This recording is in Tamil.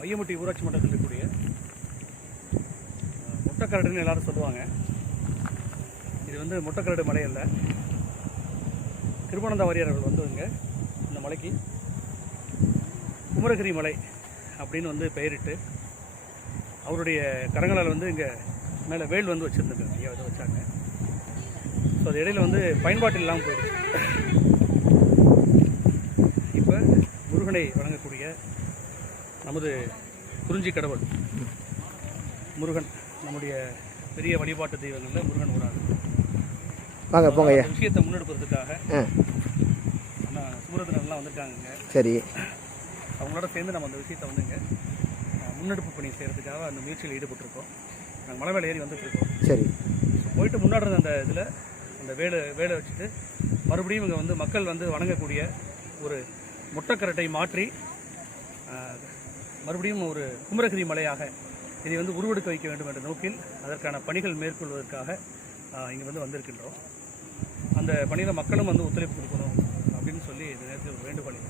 வையம்பட்டி ஊராட்சி மன்றத்தில் இருக்கக்கூடிய முட்டைக்கரடுன்னு எல்லாரும் சொல்லுவாங்க. இது வந்து முட்டைக்கரடு மலை அல்ல. கிருபானந்த வாரியார் அவர்கள் வந்து இங்கே இந்த மலைக்கு குமரகிரிமலை அப்படின்னு வந்து பெயரிட்டு அவருடைய கரங்களால் வந்து இங்கே மேலே வேல் வந்து வச்சுருந்தாங்க. ஐயா இதை வச்சாங்க. ஸோ அது இடையில் வந்து பயன்பாட்டில் இல்லாமல் போயிடுச்சு. இப்போ முருகனை வழங்கக்கூடிய நமது குறிஞ்சி கடவுள் முருகன், நம்முடைய பெரிய வழிபாட்டு தெய்வங்களில் முருகன் ஒரு ஆள். வாங்க போங்க ஐயா. விஷயத்தை முன்னெடுப்பதற்காக சுமரத்தினர்லாம் வந்திருக்காங்க. சரி, அவங்களோட சேர்ந்து நம்ம அந்த விஷயத்தை வந்து இங்கே முன்னெடுப்பு பணி செய்கிறதுக்காக அந்த முயற்சியில் ஈடுபட்டிருக்கோம். நாங்கள் மலை மேலே ஏறி வந்துட்டுருக்கோம். சரி, போயிட்டு முன்னாடி அந்த இதில் அந்த வேலை வச்சுட்டு மறுபடியும் இங்கே வந்து மக்கள் வந்து வணங்கக்கூடிய ஒரு முட்டைக்கரட்டை மாற்றி மறுபடியும் ஒரு குமரகிரி மலையாக இதை வந்து உருவெடுக்க வைக்க வேண்டும் என்ற நோக்கில் அதற்கான பணிகள் மேற்கொள்வதற்காக இங்கே வந்து வந்திருக்கின்றோம். அந்த பணியில் மக்களும் வந்து ஒத்துழைப்பு கொடுக்கணும் அப்படின்னு சொல்லி இந்த நேரத்தில் ஒரு வேண்டுகோளை